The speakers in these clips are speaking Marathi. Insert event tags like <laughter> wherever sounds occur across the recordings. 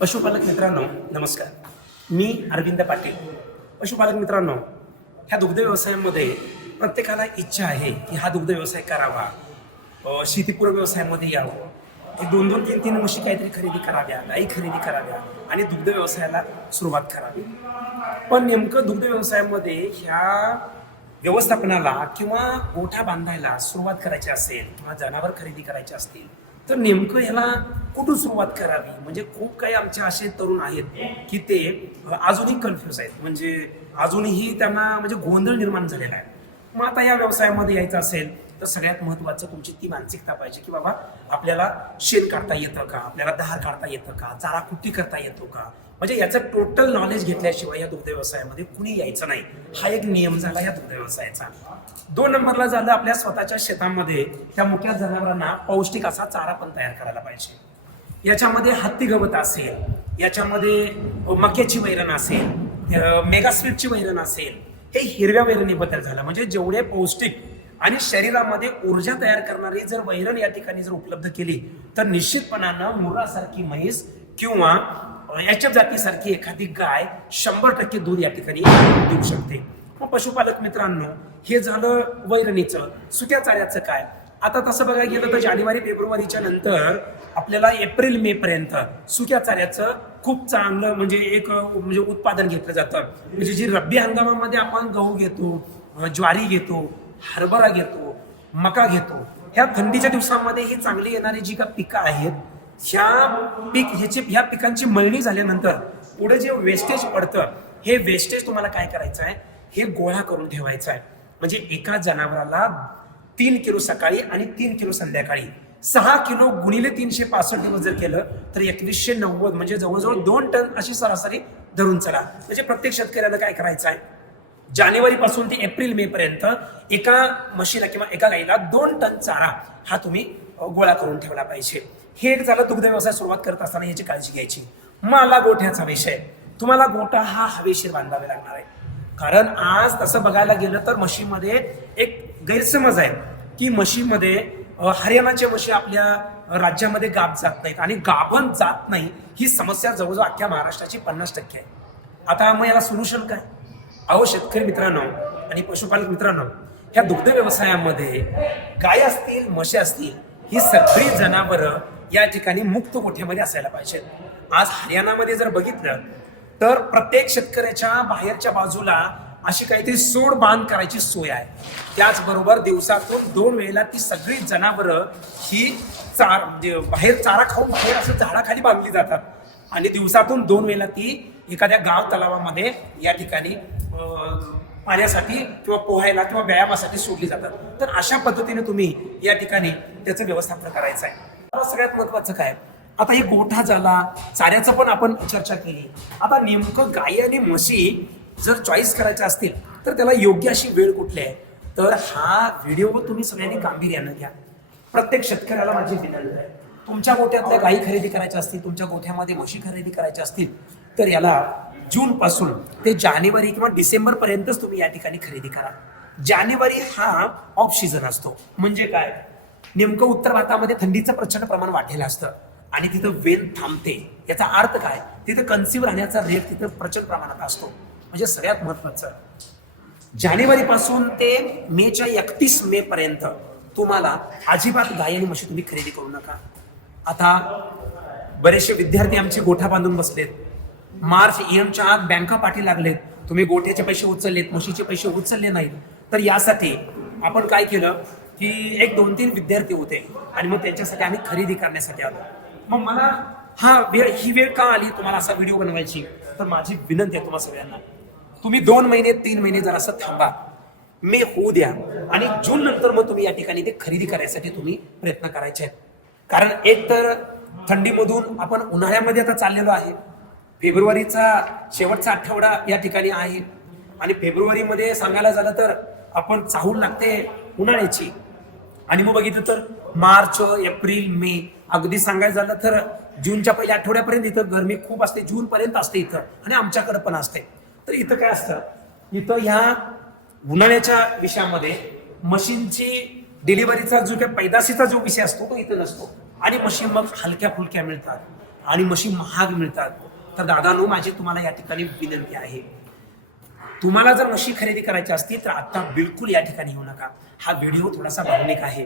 पशुपालक मित्रांनो नमस्कार. मी अरविंद पाटील. पशुपालक मित्रांनो ह्या दुग्ध व्यवसायामध्ये प्रत्येकाला इच्छा आहे की हा दुग्ध व्यवसाय करावा. शेतीपूर्व शेतीपूरक व्यवसायामध्ये यावं. एक दोन दोन तीन तीन म्हशी काहीतरी खरेदी कराव्या गाई खरेदी कराव्या आणि दुग्ध व्यवसायाला सुरुवात करावी. पण नेमकं दुग्ध व्यवसायामध्ये ह्या व्यवस्थापनाला किंवा गोठा बांधायला सुरुवात करायची असेल किंवा जनावर खरेदी करायचे असतील तर नेमकं याला कुठून सुरुवात करावी? म्हणजे खूप काही आमचे असे तरुण आहेत की ते अजूनही कन्फ्युज आहेत. म्हणजे अजूनही त्यांना म्हणजे गोंधळ निर्माण झालेला आहे. मग आता या व्यवसायामध्ये यायचं असेल तर सगळ्यात महत्वाचं तुमची ती मानसिकता पाहिजे की बाबा आपल्याला शेण काढता येतं का? आपल्याला धार काढता येतं का? चारा कुट्टी करता येतो का? म्हणजे याचं टोटल नॉलेज घेतल्याशिवाय या दुग्ध व्यवसायामध्ये कुणी यायचं नाही. हा एक नियम झाला या दुग्ध व्यवसायाचा दोन नंबरला झालं आपल्या स्वतःच्या शेतामध्ये त्या मोठ्या जनावरांना पौष्टिक असा चारा पण तयार करायला पाहिजे. याच्यामध्ये हत्ती गवत असेल याच्यामध्ये मक्याची वैरण असेल मेगास्वीटची वैरण असेल हे हिरव्या वैरणीबद्दल झालं. म्हणजे जेवढे पौष्टिक आणि शरीरामध्ये ऊर्जा तयार करणारी जर वैरण या ठिकाणी जर उपलब्ध केली तर निश्चितपणानं मुरासारखी म्हैस किंवा याच्या जातीसारखी एखादी गाय शंभर टक्के दूध या ठिकाणी देऊ शकते. मग पशुपालक मित्रांनो हे झालं वैरणीचं सुक्या चाऱ्याचं काय? आता तसं बघायला गेलं तर जानेवारी फेब्रुवारीच्या नंतर आपल्याला एप्रिल मे पर्यंत सुक्या चाऱ्याचं खूप चांगलं म्हणजे एक म्हणजे उत्पादन घेतलं जातं. म्हणजे जी रब्बी हंगामामध्ये आपण गहू घेतो ज्वारी घेतो हरभरा घेतो मका घेतो. ह्या थंडीच्या दिवसामध्ये ही चांगली येणारी जी का पिकं आहेत ह्या पीक ह्याची ह्या पिकांची मळणी झाल्यानंतर पुढे जे वेस्टेज पडतं हे वेस्टेज तुम्हाला काय करायचं आहे? हे गोळा करून ठेवायचं आहे. म्हणजे एका जनावराला तीन किलो सकाळी आणि तीन किलो संध्याकाळी. सहा किलो गुणिले तीनशे पासष्ट दिवस जर केलं तर एकवीसशे नव्वद म्हणजे जवळजवळ दोन टन अशी सरासरी धरून चला. म्हणजे प्रत्येक शेतकऱ्याला काय करायचं आहे? जानेवारी पासून ते एप्रिल मे पर्यंत एका म्हशीला किंवा एका गाईला दोन टन चारा हा तुम्ही गोळा करून ठेवला पाहिजे. हे एक झालं दुग्ध व्यवसाय सुरुवात करत असताना याची काळजी घ्यायची. मला गोठ्याचा विषय. तुम्हाला गोठा हा हवेशीर बांधावे लागणार आहे. कारण आज तसं बघायला गेलं तर म्हशीमध्ये एक गैरसमज आहे की म्हशीमध्ये हरियाणाच्या म्हशी आपल्या राज्यामध्ये गाब जात नाहीत आणि गाभण जात नाही ही समस्या जवळजवळ अख्ख्या महाराष्ट्राची पन्नास टक्के आहे. आता मग याला सोल्युशन काय? अहो शेतकरी मित्रांनो आणि पशुपालक मित्रांनो ह्या दुग्ध व्यवसायामध्ये गाय असतील म्हशी असतील ही सगळी जनावरं या ठिकाणी मुक्त गोठ्यामध्ये असायला पाहिजेत. आज हरियाणामध्ये जर बघितलं तर प्रत्येक शेतकऱ्याच्या बाहेरच्या बाजूला अशी काहीतरी सोड बांध करायची सोय आहे. त्याचबरोबर दिवसातून दोन वेळेला ती सगळी जनावरं ही चार म्हणजे बाहेर चारा खाऊन बाहेर असं झाडाखाली बांधली जातात. आणि दिवसातून दोन वेळेला ती एखाद्या गाव तलावामध्ये या ठिकाणी पाण्यासाठी किंवा पोहायला किंवा व्यायामासाठी सोडली जातात. तर अशा पद्धतीने तुम्ही या ठिकाणी त्याचं व्यवस्थापन करायचं आहे. सगळ्यात महत्वाचं काय? आता हे गोठा झाला चाऱ्याचं पण आपण चर्चा केली. आता नेमकं गाई आणि म्हशी जर चॉईस करायच्या असतील तर त्याला योग्य अशी वेळ कुठली आहे? तर हा व्हिडिओ तुम्ही सगळ्यांनी गांभीर्यानं घ्या. प्रत्येक शेतकऱ्याला माझी विनंती आहे. तुमच्या गोठ्यातल्या गायी खरेदी करायच्या असतील तुमच्या गोठ्यामध्ये म्हशी खरेदी करायच्या असतील तर याला जून पासून ते जानेवारी किंवा डिसेंबर पर्यंतच तुम्ही या ठिकाणी खरेदी करा. जानेवारी हा ऑफ सीझन असतो. म्हणजे काय? नेमकं उत्तर भारतामध्ये थंडीचं प्रचंड प्रमाण वाढलेलं असतं. आणि तिथं वेन थांबते. याचा अर्थ काय? तिथं कन्सिव्ह राहण्याचा रेट तिथं प्रचंड प्रमाणात असतो. म्हणजे सगळ्यात महत्वाचं जानेवारी पासून ते मेच्या एकतीस मे पर्यंत तुम्हाला अजिबात गाय आणि म्हशी तुम्ही खरेदी करू नका. आता बरेचसे विद्यार्थी आमचे गोठा बांधून बसलेत. मार्च एमच्या आत बँका पाठी लागलेत. तुम्ही गोठ्याचे पैसे उचललेत म्हशीचे पैसे उचलले नाहीत. तर यासाठी आपण काय केलं की एक दोन तीन विद्यार्थी होते आणि मग त्यांच्यासाठी आम्ही खरेदी करण्यासाठी आलो. मग मला हा वेळ ही वेळ का आली तुम्हाला असा व्हिडिओ बनवायची? तर माझी विनंती आहे तुम्हाला सगळ्यांना. तुम्ही दोन महिने तीन महिने जर असं थांबा. मे होऊ द्या आणि जून नंतर मग तुम्ही या ठिकाणी ते खरेदी करायसाठी तुम्ही प्रयत्न करायचे आहेत. कारण एक तर थंडीमधून आपण उन्हाळ्यामध्ये आता चाललेलो आहे. फेब्रुवारीचा शेवटचा आठवडा या ठिकाणी आहे. आणि फेब्रुवारीमध्ये सांगायला झालं तर आपण चाहूल लागते उन्हाळ्याची. आणि मग बघितलं तर मार्च एप्रिल मे अगदी सांगायचं झालं तर जूनच्या पहिल्या आठवड्यापर्यंत इथं गरमी खूप असते. जून पर्यंत असते इथं आणि आमच्याकडे पण असते. तर इथं काय असतं? इथं ह्या उन्हाळ्याच्या विषयामध्ये मशीनची डिलिव्हरीचा जो काही पैदाशीचा जो विषय असतो तो इथं नसतो. आणि मशीन मग हलक्या फुलक्या मिळतात. आणि म्हशी महाग मिळतात. तर दादानो माझी तुम्हाला या ठिकाणी विनंती आहे. तुम्हाला जर म्हशी खरेदी करायची असतील तर आता बिलकुल या ठिकाणी येऊ नका. हा व्हिडिओ थोडासा भावनिक आहे.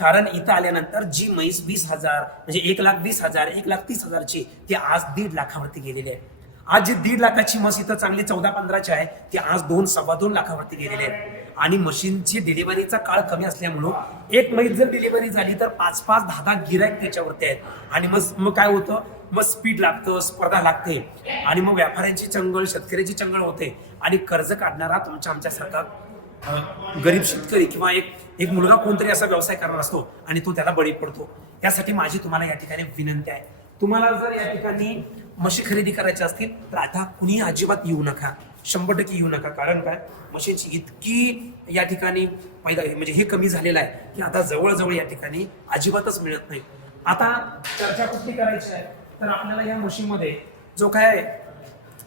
कारण इथं आल्यानंतर जी म्हैस वीस हजार म्हणजे एक लाख वीस हजार एक लाख तीस हजारची ती आज दीड लाखावरती गेलेली आहे. आज जी दीड लाखाची म्हस इथं चांगली चौदा पंधराची आहे ती आज दोन सव्वा दोन लाखावरती गेलेली आहे. आणि मशीनची डिलिव्हरीचा काळ कमी असल्यामुळं एक म्हैस जर डिलिव्हरी झाली तर पाच पाच दहा दहा गिरायक त्याच्यावरती आहेत. आणि मग मग काय होतं? मग स्पीड लागतं स्पर्धा लागते. आणि मग व्यापाऱ्यांची चंगळ शेतकऱ्याची चंगळ होते. आणि कर्ज काढणारा तुमच्या आमच्यासारखा गरीब शेतकरी किंवा एक एक मुलगा कोणतरी असा व्यवसाय करणार असतो आणि तो त्याला बळी पडतो. यासाठी माझी तुम्हाला या ठिकाणी विनंती आहे. तुम्हाला जर या ठिकाणी म्हशी खरेदी करायची असतील तर आता कुणी अजिबात येऊ नका. शंभर टक्के येऊ नका. कारण काय? मशीनची इतकी या ठिकाणी पैदा म्हणजे हे कमी झालेलं आहे की आता जवळजवळ या ठिकाणी अजिबातच मिळत नाही. आता चर्चा कुठली करायची आहे? तर आपल्याला या मशीनमध्ये जो काय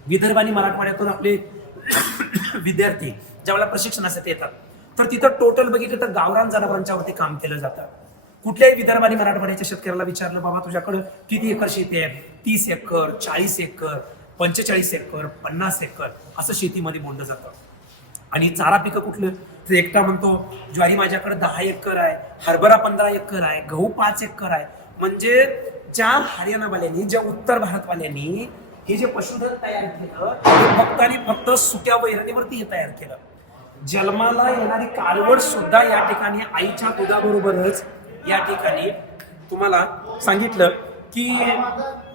विदर्भ आणि मराठवाड्यातून आपले <coughs> विद्यार्थी ज्यावेळेला प्रशिक्षणासाठी येतात तर तिथं टोटल बघितलं तर गावरान जनावरांच्यावरती काम केलं जातं. कुठल्याही विदर्भ आणि मराठवाड्याच्या शेतकऱ्याला विचारलं बाबा तुझ्याकडं किती एकर शेती आहे? तीस एकर चाळीस एकर पंचेचाळीस एकर पन्नास एकर असं शेतीमध्ये बोललं जातं. आणि चारा पिकं कुठलं? तर एकटा म्हणतो ज्वारी माझ्याकडे दहा एकर आहे हरभरा पंधरा एकर आहे गहू पाच एकर आहे. म्हणजे ज्या हरियाणावाल्यांनी ज्या उत्तर भारतवाल्यांनी हे जे पशुधन तयार केलं ते फक्त आणि फक्त सुक्या वैरणीवरती हे तयार केलं. जन्माला येणारी कारवड सुद्धा या ठिकाणी आईच्या दुधाबरोबरच या ठिकाणी तुम्हाला सांगितलं. की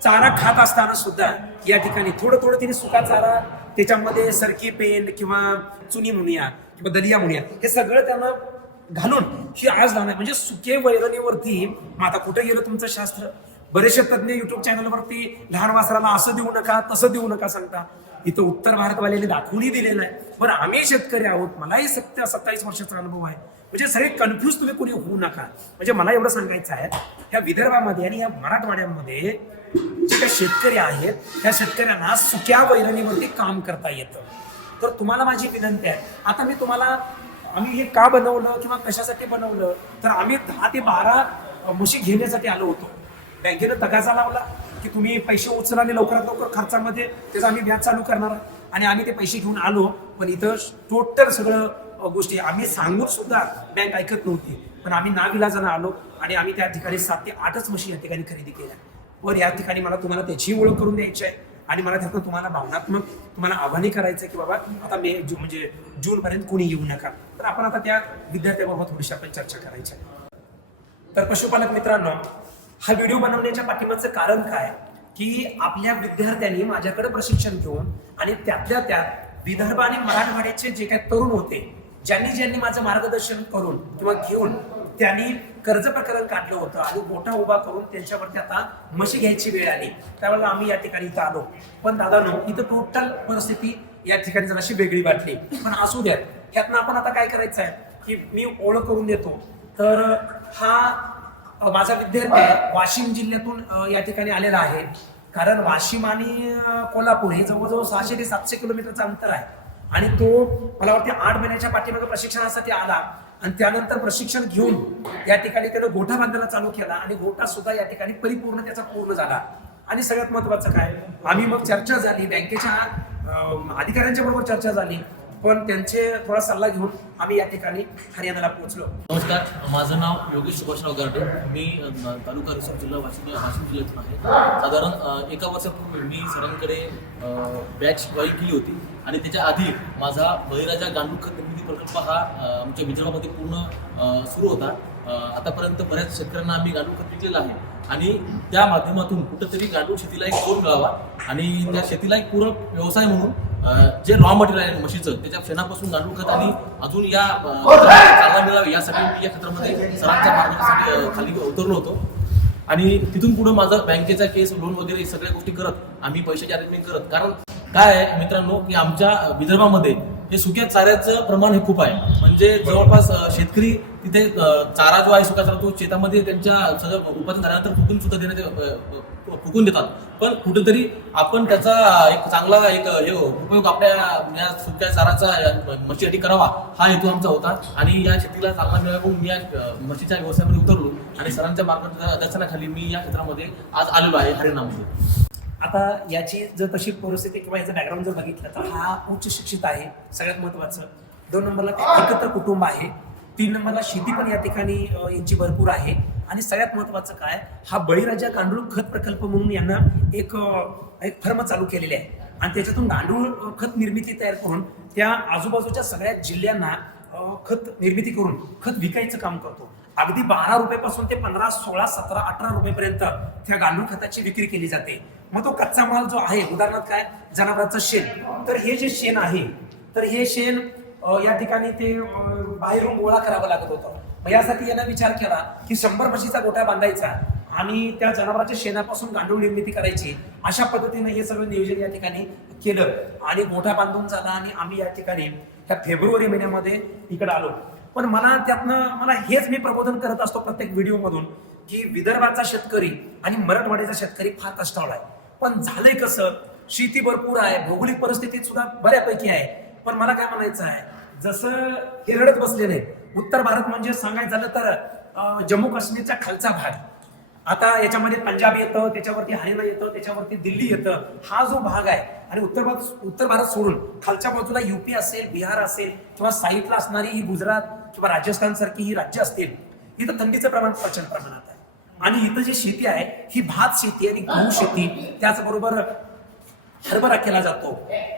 चारा खात असताना सुद्धा या ठिकाणी थोडं थोडं तिने सुका चारा त्याच्यामध्ये सरकी पेंड किंवा चुनी म्हणूया किंवा दलिया म्हणूया हे सगळं त्यांना घालून ही आज लावणार. म्हणजे सुके वैरणीवरती मग आता कुठे गेलं तुमचं शास्त्र? बरेचसे तज्ञ युट्यूब चॅनलवरती लहान वासराला असं देऊ नका तसं देऊ नका सांगता. इथं उत्तर भारतवाल्यांनी दाखवूनही दिलेलं आहे. पण आम्ही शेतकरी आहोत. मलाही सत्य सत्तावीस वर्षाचा अनुभव आहे. म्हणजे सगळे कन्फ्युज तुम्ही कोणी होऊ नका. म्हणजे मला एवढं सांगायचं आहे ह्या विदर्भामध्ये आणि या मराठवाड्यामध्ये जे काही शेतकरी आहेत त्या शेतकऱ्यांना सुक्या वैरणीवरती काम करता येतं. तर तुम्हाला माझी विनंती आहे आता मी तुम्हाला आम्ही हे का बनवलं किंवा कशासाठी बनवलं? तर आम्ही दहा ते बारा म्हशी घेण्यासाठी आलो होतो. बँकेनं तगाचा लावला. की तुम्ही पैसे उचला आणि लवकरात लवकर खर्चामध्ये त्याचा आम्ही व्याज चालू करणार आहे. आणि आम्ही ते पैसे घेऊन आलो पण इथं टोटल सगळं गोष्टी आम्ही सांगून सुद्धा बँक ऐकत नव्हती. पण आम्ही नाविलाजानं आलो आणि आम्ही त्या ठिकाणी सात ते आठच म्हशी या ठिकाणी खरेदी केल्या. वर या ठिकाणी मला तुम्हाला त्याची ओळख करून द्यायची आहे. आणि मला त्यातनं तुम्हाला भावनात्मक तुम्हाला आव्हाने करायचं की बाबा आता मे जू म्हणजे जून पर्यंत कोणी येऊ नका. तर आपण आता त्या विद्यार्थ्याबाबत थोडीशी आपण चर्चा करायची आहे. तर पशुपालक मित्रांनो हा व्हिडिओ बनवण्याच्या पाठिंबाचं कारण काय? की आपल्या विद्यार्थ्यांनी माझ्याकडे प्रशिक्षण घेऊन आणि त्यातल्या त्यात विदर्भ आणि मराठवाड्याचे जे काही तरुण होते ज्यांनी ज्यांनी माझं मार्गदर्शन करून किंवा घेऊन त्यांनी कर्ज प्रकरण काढलं होतं आणि मोठा उभा करून त्यांच्यावरती आता मशी घ्यायची वेळ आली. त्यावेळेला आम्ही या ठिकाणी इथं आलो. पण दादा नो इथं टोटल परिस्थिती या ठिकाणी जराशी वेगळी वाटली. पण असू द्या यातनं आपण आता काय करायचं आहे की मी ओळख करून देतो. तर हा माझा विद्यार्थी वाशिम जिल्ह्यातून या ठिकाणी आलेला आहे. कारण वाशिम आणि कोल्हापूर हे जवळजवळ सहाशे ते सातशे किलोमीटरचं अंतर आहे. आणि तो मला वाटते आठ महिन्याच्या पाठीमागे प्रशिक्षणासाठी आला. आणि त्यानंतर प्रशिक्षण घेऊन या ठिकाणी त्यानं गोठा बांधायला चालू केला. आणि गोठा सुद्धा या ठिकाणी परिपूर्ण त्याचा पूर्ण झाला. आणि सगळ्यात महत्वाचं काय? आम्ही मग चर्चा झाली. बँकेच्या अधिकाऱ्यांच्या बरोबर चर्चा झाली. पण त्यांचे थोडा सल्ला घेऊन आम्ही या ठिकाणी हरियाणाला पोहोचलो. नमस्कार माझं नाव योगेश सुभाषराव गारडे. मी तालुका रिसोड जिल्हा वाशिम वाशिम जिल्ह्यातून आहे. साधारण एका वर्षापूर्वी मी सरांकडे बॅच जॉईन केली होती. आणि त्याच्या आधी माझा बळीराजा गांडूळ खत निर्मिती प्रकल्प हा आमच्या विदर्भामध्ये पूर्ण सुरू होता. आतापर्यंत बऱ्याच शेतकऱ्यांना आम्ही गांडूळ खत विकलेलं आहे. आणि त्या माध्यमातून कुठंतरी गांडूळ शेतीला एक जोड मिळावा. आणि त्या शेतीला एक पूरक व्यवसाय म्हणून जे रॉ मटेरियल आहे म्हशीचं त्याच्या शेणापासून गांडूळ खत आणि अजून या चांगला मिळावे यासाठी मी या क्षेत्रामध्ये सरांच्या मार्गदर्शनासाठी अ, खाली उतरलो होतो. आणि तिथून पुढे माझं बँकेचा केस लोन वगैरे सगळ्या गोष्टी करत आम्ही पैशाची अरेंजमेंट करत. कारण काय आहे मित्रांनो की आमच्या विदर्भामध्ये हे सुक्या चाऱ्याचं प्रमाण हे खूप आहे. म्हणजे जवळपास शेतकरी तिथे चारा जो आहे सुका तो शेतामध्ये त्यांच्या सगळं उत्पादन झाल्यानंतर फुकून सुद्धा देण्यात फुकून देतात. पण कुठेतरी आपण त्याचा एक चांगला एक हे उपयोग आपल्या या सुक्या चाराचा म्हशीसाठी करावा हा हेतू आमचा होता. आणि या शेतीला चांगला मिळावा म्हणून मी या म्हशीच्या व्यवसायामध्ये उतरलो आणि सरांच्या मार्गदर्शनाखाली मी या क्षेत्रामध्ये आज आलेलो आहे हरियाणामध्ये आता याची जर तशी परिस्थिती किंवा याचा बॅकग्राऊंड जर बघितलं तर हा उच्च शिक्षित आहे सगळ्यात महत्वाचं. दोन नंबरला एकत्र कुटुंब आहे. तीन नंबरला शेती पण या ठिकाणी यांची भरपूर आहे. आणि सगळ्यात महत्वाचं काय हा बळीराजा गांडूळ खत प्रकल्प म्हणून यांना एक एक फर्म चालू केलेली आहे. आणि त्याच्यातून गांडूळ खत निर्मिती तयार करून त्या आजूबाजूच्या सगळ्या जिल्ह्यांना खत निर्मिती करून खत विकायचं काम करतो. अगदी बारा रुपयापासून ते पंधरा सोळा सतरा अठरा रुपयेपर्यंत त्या गांडूळ खताची विक्री केली जाते. मग तो कच्चा माल जो आहे उदाहरणार्थ काय जनावरांचं शेण. तर हे जे शेण आहे तर हे शेण या ठिकाणी ते बाहेरून गोळा करावं लागत होतं. मग यासाठी यांना विचार केला की शंभर म्हशीचा गोठा बांधायचा आणि त्या जनावरांच्या शेणापासून गांडूळ निर्मिती करायची. अशा पद्धतीने हे सगळं नियोजन या ठिकाणी केलं आणि गोठा बांधून झाला आणि आम्ही या ठिकाणी ह्या फेब्रुवारी महिन्यामध्ये इकडे आलो. पण मला त्यातनं मला हेच मी प्रबोधन करत असतो प्रत्येक व्हिडिओमधून की विदर्भाचा शेतकरी आणि मराठवाड्याचा शेतकरी फार कष्टावला आहे. पण झालंय कसं? शेती भरपूर आहे भौगोलिक परिस्थितीत सुद्धा बऱ्यापैकी आहे. पण मला काय म्हणायचं आहे? जसं हे रडत बसले नाही उत्तर भारत म्हणजे सांगायचं झालं तर जम्मू काश्मीरचा खालचा भाग. आता याच्यामध्ये पंजाब येतं त्याच्यावरती हरियाणा येतं त्याच्यावरती दिल्ली येतं. हा जो भाग आहे आणि उत्तर भारत उत्तर भारत सोडून खालच्या बाजूला युपी असेल बिहार असेल किंवा साईडला असणारी ही गुजरात किंवा राजस्थान सारखी ही राज्य असतील इथं थंडीचं प्रमाण प्रचंड प्रमाणात आहे. आणि इथं जी शेती आहे ही भात शेती आणि गहू शेती त्याचबरोबर हरभरा केला जातो.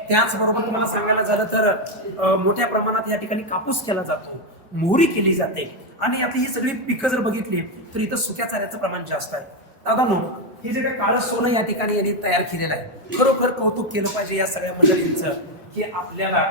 त्याचबरोबर तुम्हाला सांगायला झालं तर मोठ्या प्रमाणात या ठिकाणी कापूस केला जातो. मोहरी केली जाते. आणि आता ही सगळी पिकं जर बघितली तर इथं सुक्या चाऱ्याचं प्रमाण जास्त आहे. दादा हे जे काही काळं सोनं या ठिकाणी यांनी तयार केलेलं आहे खरोखर कौतुक केलं पाहिजे या सगळ्या मंडळींचं की आपल्याला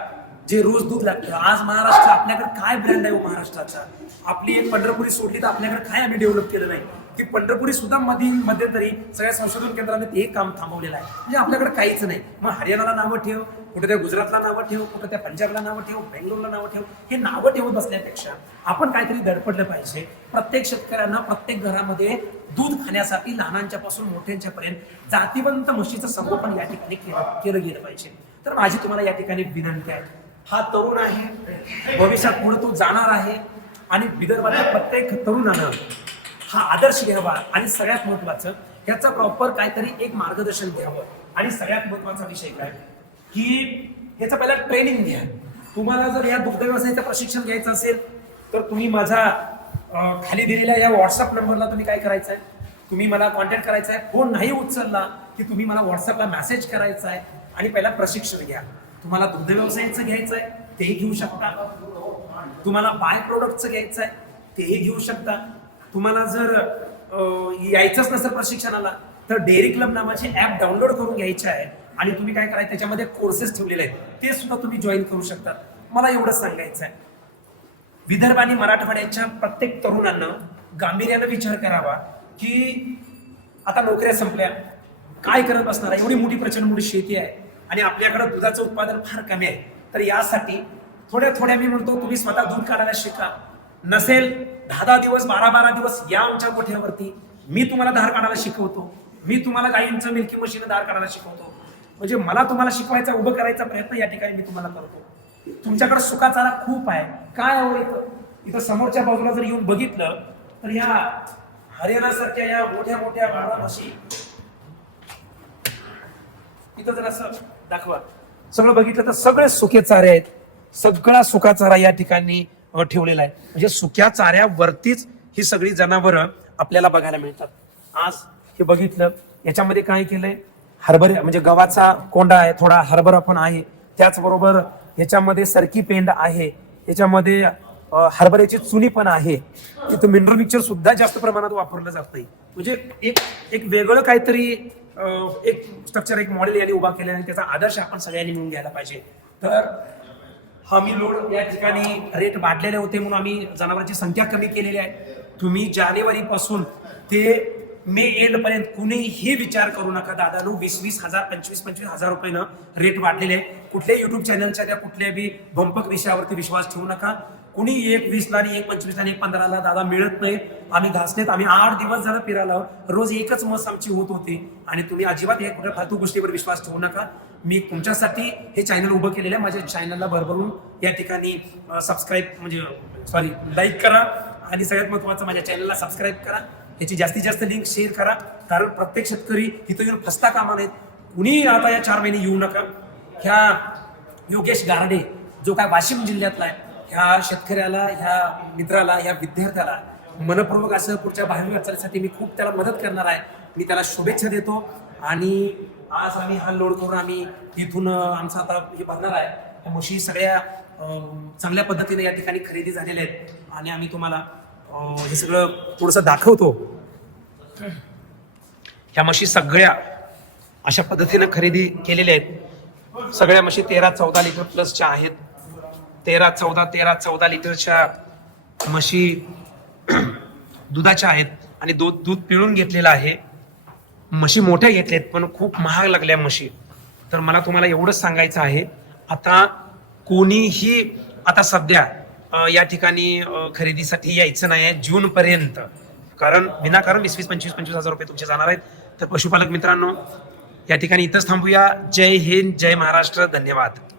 जे रोज दूध लागतं आज महाराष्ट्र आपल्याकडे काय ब्रँड आहे हो महाराष्ट्राचा? आपली एक पंढरपुरी सोडली तर आपल्याकडे काय आम्ही डेव्हलप केलं नाही? की पंढरपुरी सुद्धा मध्ये मध्यंतरी सगळ्या संशोधन केंद्राने ते काम थांबवलेलं आहे. म्हणजे आपल्याकडे काहीच नाही. मग हरियाणाला नावं ठेव कुठे त्या गुजरातला नावं ठेव कुठे त्या पंजाबला नावं ठेव बेंगलोरला नावं ठेव हे नावं ठेवत बसण्यापेक्षा आपण काहीतरी दडपडलं पाहिजे. प्रत्येक शेतकऱ्यांना प्रत्येक घरामध्ये दूध खाण्यासाठी लहानांच्या पासून मोठ्यांच्या पर्यंत जातीवंत म्हशीचं संगोपन या ठिकाणी केलं केलं गेलं पाहिजे. तर माझी तुम्हाला या ठिकाणी विनंती आहे. हा तरुण आहे. भविष्यात पुढे तो जाणार आहे. आणि विदर्भातल्या प्रत्येक तरुणानं हा आदर्श घ्यावा आणि सगळ्यात महत्वाचं ह्याचं प्रॉपर काहीतरी एक मार्गदर्शन घ्यावं. आणि सगळ्यात महत्त्वाचा विषय काय? की ह्याचं पहिला ट्रेनिंग घ्या. तुम्हाला जर या दुग्ध व्यवसायाचं प्रशिक्षण घ्यायचं असेल तर तुम्ही माझा खाली दिलेल्या या व्हॉट्सअप नंबरला तुम्ही काय करायचं आहे तुम्ही मला कॉन्टॅक्ट करायचा आहे फोन नाही उचलला की तुम्ही मला व्हॉट्सअपला मेसेज करायचा आहे आणि पहिला प्रशिक्षण घ्या. तुम्हाला दुग्ध व्यवसायाचं घ्यायचं आहे तेही घेऊ शकता. तुम्हाला बाय प्रोडक्टचं घ्यायचं आहे तेही घेऊ शकता. तुम्हाला जर यायचंच नसेल प्रशिक्षणाला तर डेअरी क्लब नावाचे ऍप डाउनलोड करून घ्यायचे आहे आणि तुम्ही काय करायचं त्याच्यामध्ये कोर्सेस ठेवलेले आहेत. ते सुद्धा तुम्ही जॉईन करू शकता. मला एवढंच सांगायचं आहे विदर्भ आणि मराठवाड्याच्या प्रत्येक तरुणांना गांभीर्यानं विचार करावा की आता नोकऱ्या संपल्या. काय करत असणार एवढी मोठी प्रचंड मोठी शेती आहे आणि आपल्याकडं दुधाचं उत्पादन फार कमी आहे. तर यासाठी थोड्या थोड्या मी म्हणतो तुम्ही स्वतः दूध काढायला शिका. नसेल दहा दहा दिवस बारा बारा दिवस या आमच्या गोठ्यावरती मी तुम्हाला धार काढायला शिकवतो. मी तुम्हाला गायींचं मिल्की मशीन धार काढायला शिकवतो. म्हणजे मला तुम्हाला शिकवायचा उभं करायचा प्रयत्न या ठिकाणी मी तुम्हाला करतो. तुमच्याकडे सुखाचारा खूप आहे. काय हवं इथं? इथं समोरच्या बाजूला जर येऊन बघितलं तर या हरियाणासारख्या या मोठ्या मोठ्या बाळा म्हशी इथं जर असं दाखवा. सगळं बघितलं तर सगळे सुखे चारे आहेत. सगळा सुखाचारा या ठिकाणी ठेवलेला आहे. म्हणजे सुक्या चाऱ्यावरतीच ही सगळी जनावरं आपल्याला बघायला मिळतात. आज हे बघितलं याच्यामध्ये काय केलंय? हरभरे म्हणजे गव्हाचा कोंडा आहे थोडा हरभरा पण आहे. त्याचबरोबर याच्यामध्ये सरकी पेंड आहे. याच्यामध्ये हरभऱ्याची चुनी पण आहे. तिथं मिनरल मिक्सर सुद्धा जास्त प्रमाणात वापरलं जात नाही म्हणजे एक एक वेगळं काहीतरी एक स्ट्रक्चर एक मॉडेल यांनी उभा केलं आणि त्याचा आदर्श आपण सगळ्यांनी मिळून घ्यायला पाहिजे. तर हमी लोड या ठिकाणी रेट वाढलेले होते म्हणून आम्ही जनावरांची संख्या कमी केलेली आहे. तुम्ही जानेवारी पासून ते मे एंड पर्यंत कुणीही विचार करू नका दादा वीस वीस हजार पंचवीस पंचवीस हजार रुपयेनं रेट वाढलेले आहे. कुठल्याही युट्यूब चॅनलच्या त्या कुठल्याही बंपक विषयावरती विश्वास ठेवू नका. कुणी एक वीसला आणि एक पंचवीसला आणि एक पंधराला दादा मिळत नाही. आम्ही घासलेत आम्ही आठ दिवस झालं फिरायला रोज एकच मस आमची होत होती. आणि तुम्ही अजिबात हे कुठल्या फालतू गोष्टीवर विश्वास ठेवू नका. मी तुमच्यासाठी हे चॅनल उभं केलेलं आहे. माझ्या चॅनलला भरभरून या ठिकाणी सबस्क्राईब म्हणजे सॉरी लाईक करा. आणि सगळ्यात महत्त्वाचं माझ्या चॅनलला सबस्क्राईब करा. याची जास्तीत जास्त लिंक शेअर करा. कारण प्रत्येक शेतकरी इथं येऊन फसता कामा नाहीत कुणी आता या चार महिने येऊ नका. ह्या योगेश गारडे जो काय वाशिम जिल्ह्यातला आहे ह्या शेतकऱ्याला ह्या मित्राला ह्या विद्यार्थ्याला मनपूर्वक असं पुढच्या बाहेर वाटचालीसाठी मी खूप त्याला मदत करणार आहे. मी त्याला शुभेच्छा देतो आणि आज आम्ही हा लोड करून आम्ही इथून आमचं आता हे भरणार आहे. म्हशी सगळ्या चांगल्या पद्धतीने या ठिकाणी खरेदी झालेल्या आहेत. आणि आम्ही तुम्हाला हे सगळं थोडंसं दाखवतो. ह्या म्हशी सगळ्या अशा पद्धतीनं खरेदी केलेल्या आहेत. सगळ्या म्हशी तेरा चौदा लिटर प्लसच्या आहेत. तेरा चौदा तेरा चौदा लिटरच्या म्हशी <clears throat> दुधाच्या आहेत आणि दूध दूध पिळून घेतलेलं आहे. म्हशी मोठ्या घेतल्यात पण खूप महाग लागल्या म्हशी. तर मला तुम्हाला एवढंच सांगायचं आहे. आता कोणीही आता सध्या या ठिकाणी खरेदीसाठी यायचं नाही आहे जूनपर्यंत. कारण विनाकारण वीस वीस पंचवीस पंचवीस हजार रुपये तुमचे जाणार आहेत. तर पशुपालक मित्रांनो या ठिकाणी इथंच थांबूया. जय हिंद जय महाराष्ट्र. धन्यवाद.